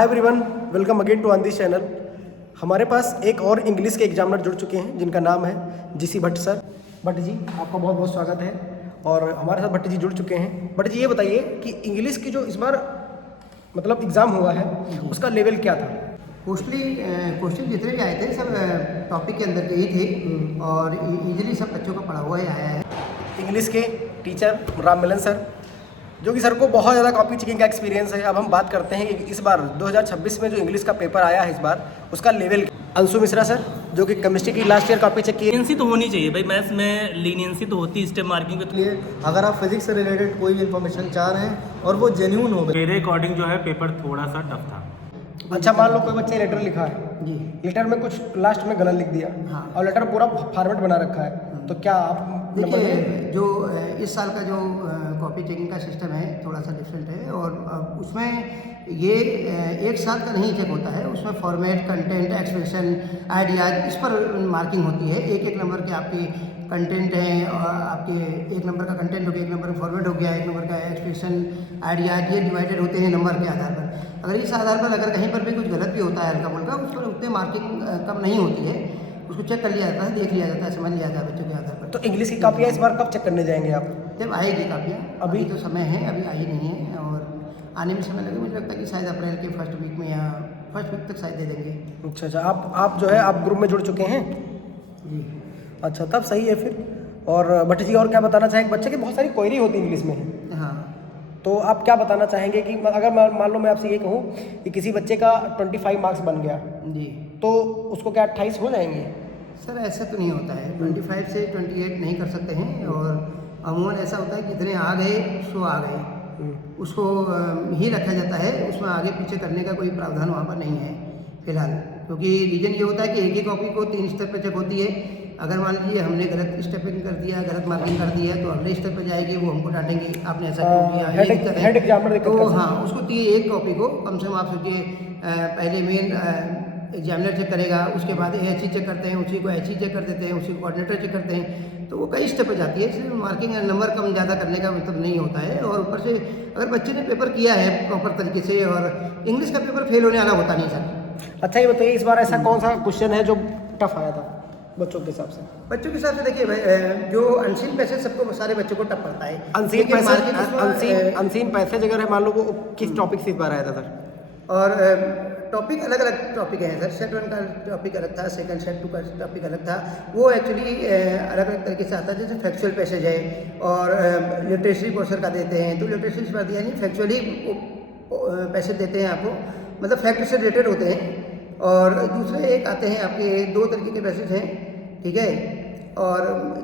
Hi everyone, welcome again to Aandhi channel. हमारे पास एक और इंग्लिश के एग्जामिनर जुड़ चुके हैं जिनका नाम है जीसी भट्ट सर। भट्ट जी, आपका बहुत बहुत स्वागत है। और हमारे साथ भट्ट जी जुड़ चुके हैं। भट्ट जी, ये बताइए कि इंग्लिश की जो इस बार मतलब एग्ज़ाम हुआ है उसका लेवल क्या था? मोस्टली क्वेश्चन जितने भी आए थे सब टॉपिक के अंदर के ही थे और इजीली सब बच्चों का पढ़ा हुआ ही आया है। इंग्लिश के टीचर राम मिलन सर, जो कि सर को बहुत ज़्यादा कॉपी चेकिंग का एक्सपीरियंस है। अब हम बात करते हैं कि इस बार 2026 में जो इंग्लिश का पेपर आया है इस बार उसका लेवल। अंशु मिश्रा सर, जो कि केमिस्ट्री की लास्ट ईयर कॉपी चेक की। लीनियंसी तो होनी चाहिए भाई, मैथ्स में लीनियंसी तो होती है स्टेप मार्किंग के लिए अगर आप फिजिक्स से रिलेटेड कोई भी इन्फॉर्मेशन चाह रहे हैं और वो जेन्यून हो। मेरे अकॉर्डिंग जो है पेपर थोड़ा सा टफ था। अच्छा, मान लो कोई बच्चे लेटर लिखा है जी, लेटर में कुछ लास्ट में गलत लिख दिया। हाँ। और लेटर पूरा फॉर्मेट बना रखा है, तो क्या आप नंबर देखिए देंगे? जो इस साल का जो कॉपी चेकिंग का सिस्टम है थोड़ा सा डिफरेंट है और उसमें ये एक साल का नहीं चेक होता है। उसमें फॉर्मेट, कंटेंट, एक्सप्रेशन, आइडियाज, इस पर मार्किंग होती है। एक एक नंबर के आपके कंटेंट हैं और आपके एक नंबर का कंटेंट हो गया, एक नंबर का फॉर्मेट हो गया, एक नंबर का एक्सप्रेशन, आइडियाज, ये डिवाइडेड होते हैं नंबर के आधार पर। अगर इस आधार पर अगर कहीं पर भी कुछ गलत भी होता है हल्का फुल्का, उस पर उतने मार्किंग कम नहीं होती है। उसको चेक कर लिया जाता है, देख लिया जाता है, समझ लिया जाता है बच्चों के आधार पर। तो इंग्लिश की कापियाँ इस बार कब चेक करने जाएंगे आप? जब आएगी कापियाँ, अभी तो समय है, अभी आई नहीं है और आने में समय लगेगा। मुझे लगता है कि शायद अप्रैल के फर्स्ट वीक में या फर्स्ट वीक तक शायद दे देंगे। अच्छा अच्छा, आप जो है आप ग्रुप में जुड़ चुके हैं? जी अच्छा, तब सही है फिर। और भट्ट जी, और क्या बताना चाहेंगे? बच्चे की बहुत सारी क्वेरी होती है इंग्लिश में, हाँ। तो आप क्या बताना चाहेंगे कि अगर मान लो मैं आपसे ये कहूँ कि किसी बच्चे का 25 मार्क्स बन गया, जी तो उसको क्या 28 हो जाएंगे? सर, ऐसा तो नहीं होता है। 25 से 28 नहीं कर सकते हैं और अमूमन ऐसा होता है कि जितने आ गए सो आ गए, उसको ही रखा जाता है। उसमें आगे पीछे करने का कोई प्रावधान वहाँ पर नहीं है फिलहाल, क्योंकि रीजन ये होता है कि एक ही कॉपी को 3 स्तर पर चेक होती है। अगर मान लीजिए हमने गलत स्टेपिंग कर दिया, गलत मार्किंग कर दिया, तो अगले स्टेप पर जाएगी, वो हमको डांटेंगे, आपने ऐसा क्यों किया, ये दिक्कत है। हेड एग्जामिनर दिक्कत तो कर सकते हैं। हाँ, उसको एक कॉपी को कम से कम आप सोचिए पहले मेन एग्जामिनर चेक करेगा, उसके बाद एच चेक करते हैं, उसी को एच चेक कर देते हैं, उसी को कोऑर्डिनेटर चेक करते हैं, तो वो कई स्टेप पर जाती है। इसलिए मार्किंग नंबर कम ज़्यादा करने का मतलब नहीं होता है। और ऊपर से अगर बच्चे ने पेपर किया है प्रॉपर तरीके से, और इंग्लिश का पेपर फेल होने वाला होता नहीं सर। अच्छा, ये बताइए इस बार ऐसा कौन सा क्वेश्चन है जो टफ आया था बच्चों के हिसाब से? बच्चों के हिसाब से देखिए भाई, जो अनसीन पैसेज सबको सारे बच्चों को टफ पड़ता है। अनसीन लेकिन पैसेज, marking उसमें, अनसीन पैसेज अगर है मान लो, वो किस टॉपिक से इस बार आया था सर? और टॉपिक अलग अलग टॉपिक हैं सर। सेट 1 का टॉपिक अलग था, सेकंड सेट 2 का टॉपिक अलग था। वो एक्चुअली अलग अलग तरीके से आता है। जैसे फैक्चुअल पैसेज है और लिटरेचरी पोर्शन का देते हैं, तो लिटरेचरी से दिया नहीं, फैक्चुअली पैसेज देते हैं आपको, मतलब फैक्ट से रिलेटेड होते हैं। और दूसरे एक आते हैं आपके 2 तरीके के पैसेज हैं, ठीक है, और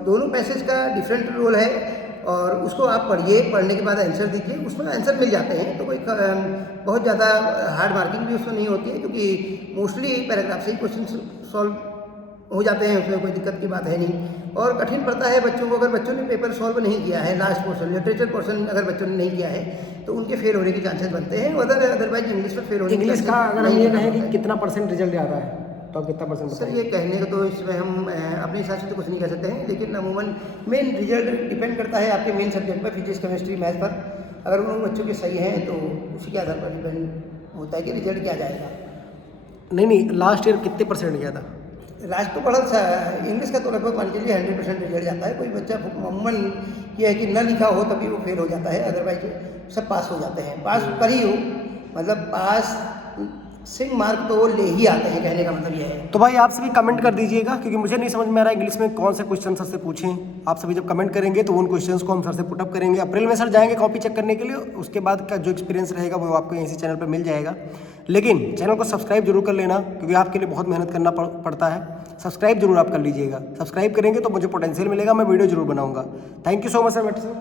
दोनों पैसेज का डिफरेंट रोल है। और उसको आप पढ़िए, पढ़ने के बाद आंसर दीजिए, उसमें आंसर मिल जाते हैं। तो कोई बहुत ज़्यादा हार्ड मार्किंग भी उसमें नहीं होती है, क्योंकि मोस्टली पैराग्राफ से ही क्वेश्चन सॉल्व हो जाते हैं, उसमें कोई दिक्कत की बात है नहीं। और कठिन पड़ता है बच्चों को, अगर बच्चों ने पेपर सॉल्व नहीं किया है, लास्ट पोर्शन लिटरेचर पोर्शन अगर बच्चों ने नहीं किया है, तो उनके फेल होने के चांसेस बनते हैं। अदरवाइज इंग्लिश में फेल होने के इंग्लिश का chances अगर हम नहीं ये कहें होता कि है। कितना परसेंट रिजल्ट आता है, तो आप कितना परसेंट सर, बताइए? ये कहने का तो इसमें हम अपने हिसाब से तो कुछ नहीं कह सकते हैं, लेकिन अमूमन मेन रिजल्ट डिपेंड करता है आपके मेन सब्जेक्ट पर, फिजिक्स, केमिस्ट्री, मैथ पर। अगर उन बच्चों के सही हैं तो उसी के आधार पर डिपेंड होता है कि रिजल्ट क्या जाएगा। नहीं, लास्ट ईयर कितने परसेंट गया था? लास्ट तो बड़ा सा इंग्लिश का तो लगभग मान के लिए 100% रिजल्ट जाता है। कोई बच्चा अमूमन ये है कि न लिखा हो तभी वो फेल हो जाता है, अदरवाइज सब पास हो जाते हैं। पास कर ही हो, मतलब पास सिंग मार्क तो वो ले ही आते हैं, कहने का मतलब ये है। तो भाई आप सभी कमेंट कर दीजिएगा, क्योंकि मुझे नहीं समझ में आ रहा है इंग्लिश में कौन से क्वेश्चन सर से पूछें। आप सभी जब कमेंट करेंगे तो उन क्वेश्चंस को हम सर से पुटअप करेंगे। अप्रैल में सर जाएंगे कॉपी चेक करने के लिए, उसके बाद का जो एक्सपीरियंस रहेगा वो आपको इसी चैनल पर मिल जाएगा। लेकिन चैनल को सब्सक्राइब जरूर कर लेना, क्योंकि आपके लिए बहुत मेहनत करना पड़ता है। सब्सक्राइब जरूर आप कर लीजिएगा। सब्सक्राइब करेंगे तो मुझे पोटेंशियल मिलेगा, मैं वीडियो जरूर बनाऊंगा। Thank you so much sir, Bhatt sir,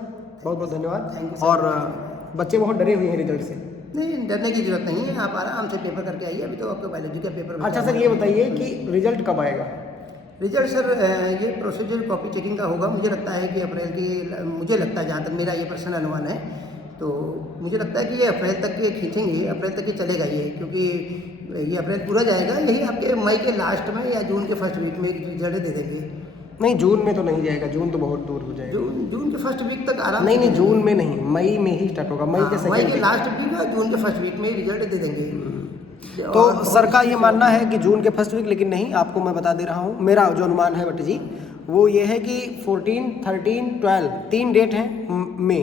बहुत बहुत धन्यवाद। Thank you, sir। और बच्चे बहुत डरे हुए हैं रिजल्ट से। नहीं, डरने की जरूरत नहीं है, आप आराम से पेपर करके आइए। अभी तो आपका बायोलॉजी का पेपर बचा अच्छा है। सर, ये बताइए कि रिजल्ट कब आएगा? रिजल्ट सर ये प्रोसीजर कॉपी चेकिंग का होगा। मुझे लगता है कि अप्रैल की, मुझे लगता है जहाँ तक मेरा ये पर्सनल अनुमान है, तो मुझे लगता है कि ये अप्रैल तक के खींचेंगे, अप्रैल तक ये चलेगा ये, क्योंकि ये अप्रैल पूरा जाएगा, यही आपके मई के लास्ट में या जून के फर्स्ट वीक में रिजल्ट दे देंगे। नहीं, जून में तो नहीं जाएगा, जून तो बहुत दूर हो जाएगा। जून के फर्स्ट वीक तक आराम नहीं, जून में नहीं, मई में ही स्टार्ट होगा, मई के मई सेकंड के लास्ट वीक या जून के फर्स्ट वीक में रिजल्ट दे देंगे। तो और सर का ये मानना है कि जून के फर्स्ट वीक, लेकिन नहीं, आपको मैं बता दे रहा हूँ, मेरा जो अनुमान है भट्ट जी वो ये है कि 14, 13, 12 3 डेट हैं मई,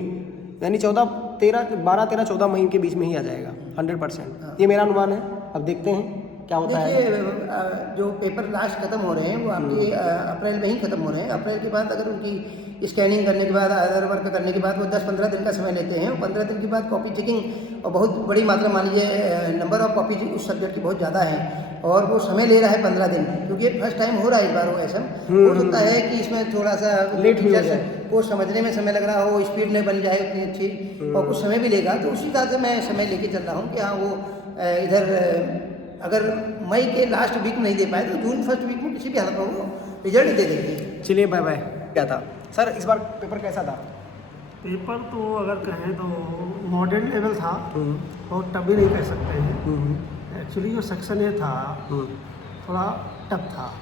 यानी 14, 13, 12, 13, 14 मई के बीच में ही आ जाएगा 100%। ये मेरा अनुमान है, अब देखते हैं क्या होता है। देखिए जो पेपर लास्ट खत्म हो रहे हैं वो आपके अप्रैल में ही खत्म हो रहे हैं। अप्रैल के बाद अगर उनकी स्कैनिंग करने के बाद, आधार वर्क करने के बाद वो 10-15 दिन का समय लेते हैं। 15 दिन के बाद कॉपी चेकिंग, और बहुत बड़ी मात्रा, मान लीजिए नंबर ऑफ कॉपी उस सब्जेक्ट की बहुत ज़्यादा है और वो समय ले रहा है 15 दिन, क्योंकि फर्स्ट टाइम हो रहा है इस बार वो ऐसा। हो सकता है कि इसमें थोड़ा सा लेट भी हो जाए, वो समझने में समय लग रहा हो, स्पीड नहीं बन जाए उतनी अच्छी और कुछ समय भी लेगा। तो उसी हिसाब से मैं समय लेके चल रहा हूँ कि हाँ वो इधर अगर मई के लास्ट वीक नहीं दे पाए तो जून फर्स्ट वीक में किसी भी हालत में वो रिजल्ट दे देंगे। चलिए बाय बाय। क्या था सर इस बार पेपर कैसा था? पेपर तो अगर कहें तो मॉडर्न लेवल था और टफ भी नहीं कह सकते हैं। एक्चुअली जो सेक्शन ए था थोड़ा टफ था।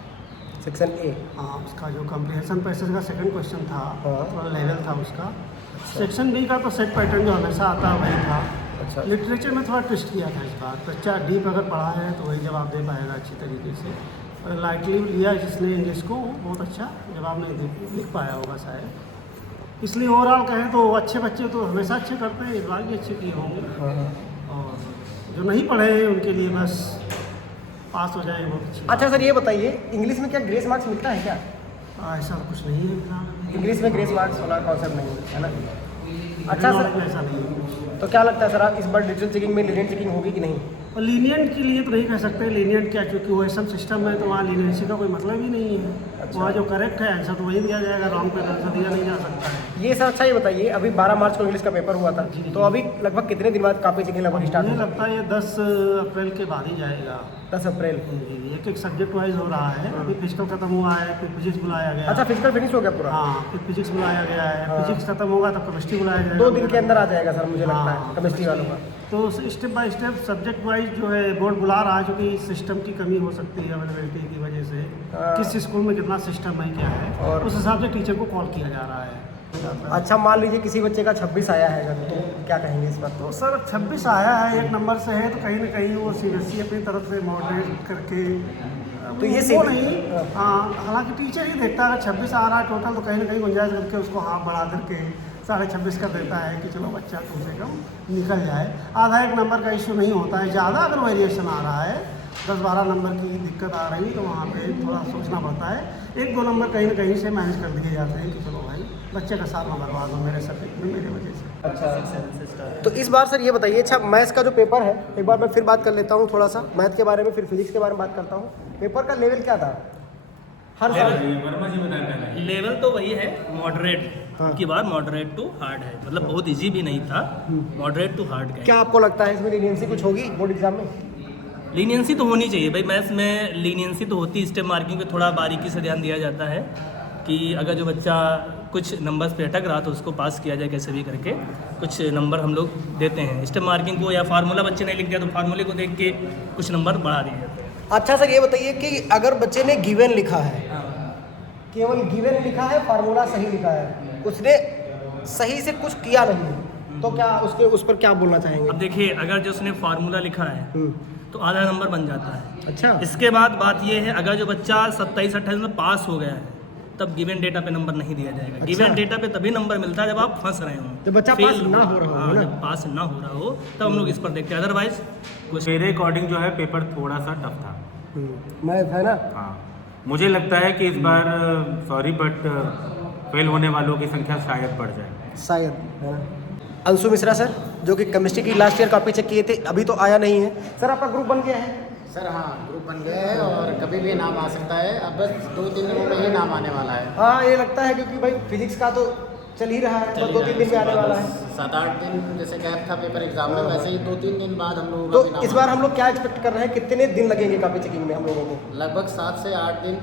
सेक्शन ए, हाँ, उसका जो कम्प्रिहेंशन पैसेज का सेकंड क्वेश्चन था हाँ। थोड़ा लेवल था उसका। सेक्शन बी का तो सेट पैटर्न जो हमेशा आता है वही था। अच्छा। लिटरेचर में थोड़ा ट्विस्ट किया था इस बार। बच्चा डीप अगर पढ़ा है तो वही जवाब दे पाएगा अच्छी तरीके से। और लाइटली लिया जिसने इंग्लिश को, वो बहुत अच्छा जवाब नहीं लिख पाया होगा शायद। इसलिए ओवरऑल कहें तो अच्छे बच्चे तो हमेशा अच्छे करते हैं, इस बार भी अच्छे किए होंगे। और जो नहीं पढ़े हैं उनके लिए बस पास हो जाए बहुत अच्छी। अच्छा सर ये बताइए, इंग्लिश में क्या ग्रेस मार्क्स मिलता है क्या? ऐसा कुछ नहीं है फिलहाल। इंग्लिश में ग्रेस मार्क्स वाला कॉन्सेप्ट नहीं है ना? अच्छा नॉलेज में सर, ऐसा नहीं है। तो क्या लगता है सर आप इस बार डिजिटल चेकिंग में लीनियंट चेकिंग होगी कि नहीं? और लीनियंट के लिए तो नहीं कह सकते लीनियंट क्या, क्योंकि वो सब सिस्टम है तो वहाँ लीनियंसी का कोई मतलब ही नहीं है। वहाँ जो करेक्ट है आंसर तो वही दिया जाएगा, रॉन्ग पे आंसर दिया नहीं जा सकता है। ये सर अच्छा ये बताइए, अभी 12 मार्च को इंग्लिश का पेपर हुआ था, तो अभी लगभग कितने दिन बाद कॉपी चेकिंग लगभग स्टार्ट मुझे हो लगता है ये 10 अप्रैल के बाद ही जाएगा। 10 अप्रैल। एक एक सब्जेक्ट वाइज हो रहा है। अभी फिजिकल खत्म हुआ है, फिर फिजिक्स बुलाया गया। अच्छा फिजिकल फिनिश हो गया पूरा? हाँ, फिर फिजिक्स बुलाया गया है। फिजिक्स खत्म होगा तब केमिस्ट्री बुलाया जाएगा। 2 दिन के अंदर आ जाएगा सर मुझे लगता है हाँ। केमिस्ट्री वालों का। तो step by step subject wise जो है बोर्ड बुला रहा है, जो कि सिस्टम की कमी हो सकती है अवेलेबिलिटी की वजह से। किस स्कूल में कितना सिस्टम है क्या है, और उस हिसाब से टीचर को कॉल किया जा रहा है। अच्छा मान लीजिए किसी बच्चे का 26 आया है अगर, तो क्या कहेंगे इस बात? तो सर 26 आया है, 1 नंबर से है, तो कहीं ना कहीं वो सीबीएसई अपनी तरफ से मॉडरेट करके तो ये वो नहीं, हाँ, हालांकि टीचर ही देखता है। अगर 26 आ रहा है टोटल तो कहीं ना कहीं गुंजाइश करके उसको हाफ बढ़ा करके 26.5 कर देता है कि चलो बच्चा कम से कम निकल जाए। आधा 1 नंबर का इशू नहीं होता है। ज़्यादा अगर वेरिएशन आ रहा है, 10-12 नंबर की दिक्कत आ रही तो वहाँ पे थोड़ा सोचना पड़ता है। 1-2 नंबर कहीं ना कहीं से मैनेज कर दिए जाते हैं कि चलो भाई बच्चे का साथ में बर्बाद हो मेरे सब्जेक्ट में, मेरे वजह से। अच्छा तो इस बार सर ये बताइए, अच्छा मैथ्स का जो पेपर है, एक बार मैं फिर बात कर लेता हूँ थोड़ा सा मैथ के बारे में, फिर फिजिक्स के बारे में बात करता हूँ। पेपर का लेवल क्या था हर साल? लेवल तो वही है मॉडरेट की बार, मॉडरेट टू हार्ड है, मतलब बहुत इजी भी नहीं था, मॉडरेट टू हार्ड का। क्या आपको लगता है इसमें लीनियंसी कुछ होगी बोर्ड एग्जाम में? लीनियंसी तो होनी चाहिए भाई, मैथ्स में लीनियंसी तो होती है। स्टेप मार्किंग पे थोड़ा बारीकी से ध्यान दिया जाता है कि अगर जो बच्चा कुछ नंबर्स पे अटक रहा तो उसको पास किया जाए कैसे भी करके। कुछ नंबर हम लोग देते हैं स्टेप मार्किंग को, या फार्मूला बच्चे ने लिख दिया तो फार्मूले को देख के कुछ नंबर बढ़ा दिए जाते हैं। अच्छा सर ये बताइए कि अगर बच्चे ने गिवन लिखा है, केवल गिवन लिखा है, फार्मूला सही लिखा है, उसने सही से कुछ किया नहीं, तो क्या उसके उस पर क्या बोलना चाहेंगे? अब देखिए अगर जो उसने फार्मूला लिखा है तो आधा नंबर बन जाता है। अच्छा इसके बाद बात ये है, अगर जो बच्चा 27-28 में पास हो गया है तब गिवन डेटा पे नंबर नहीं दिया जाएगा। गिवन डेटा पे तभी नंबर मिलता है जब आप फंस रहे हो, जब बच्चा Fail पास ना हो रहा हो, हाँ, ना? जब पास ना हो रहा हो तब हम लोग इस पर देखते हैं। अदरवाइज मेरे अकॉर्डिंग जो है पेपर थोड़ा सा टफ था। मैथ है ना? हाँ, मुझे लगता है कि इस बार सॉरी बट फेल होने वालों की संख्या शायद बढ़ जाए, शायद, है ना? अंशु मिश्रा सर जो कि केमिस्ट्री की लास्ट ईयर कॉपी चेक किए थे, अभी तो आया नहीं है सर, आपका ग्रुप बन गया है? सर हाँ, ग्रुप बन गया है और कभी भी नाम आ सकता है। अब बस 2-3 दिनों में ही नाम आने वाला है। हाँ ये लगता है क्योंकि भाई फिजिक्स का तो चल ही रहा है, तो 2-3 दिन में आने वाला है। 7-8 दिन जैसे गैप था पेपर एग्जाम में, वैसे ही 2-3 दिन बाद हम लोगों का भी तो नाम इस बार हम लोग क्या एक्सपेक्ट कर रहे हैं, कितने दिन लगेंगे कॉपी चेकिंग में हम लोगों को? लगभग 7 से 8 दिन